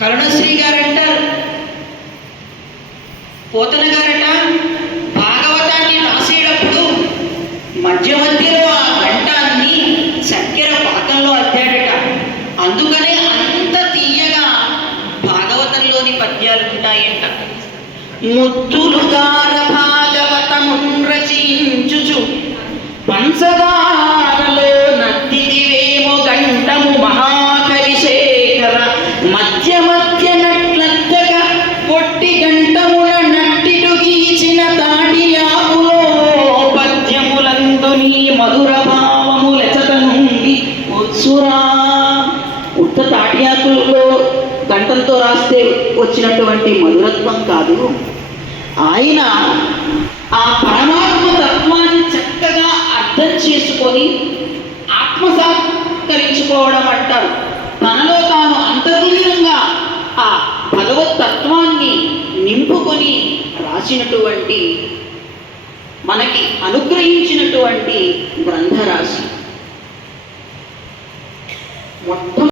కరుణశ్రీ గారు అంటారు పోతన గారట భాగవతాన్ని రాసేటప్పుడు మధ్య మధ్యలో ఆ ఘంటాన్ని చక్కెర పాకంలో అద్దాడట అందుకనే అంత తీయగా భాగవతంలోని పద్యాలు ఉంటాయంట. ముద్దులుగార భాగవతము రచించుచు పంచదారలో మధుర భావము మధుర నుండి ఉత్సురా. ఉత్త తాటియాకులలో గంటలతో రాస్తే వచ్చినటువంటి మధురత్వం కాదు. ఆయన ఆ పరమాత్మ తత్వాన్ని చక్కగా అర్థం చేసుకొని ఆత్మసాత్కరించుకోవడం అంటారు. తనలో తాను అంతర్లీనంగా ఆ భగవత్ తత్వాన్ని నింపుకొని రాసినటువంటి అనుగ్రహించినటువంటి గ్రంథరాశి. మొత్తం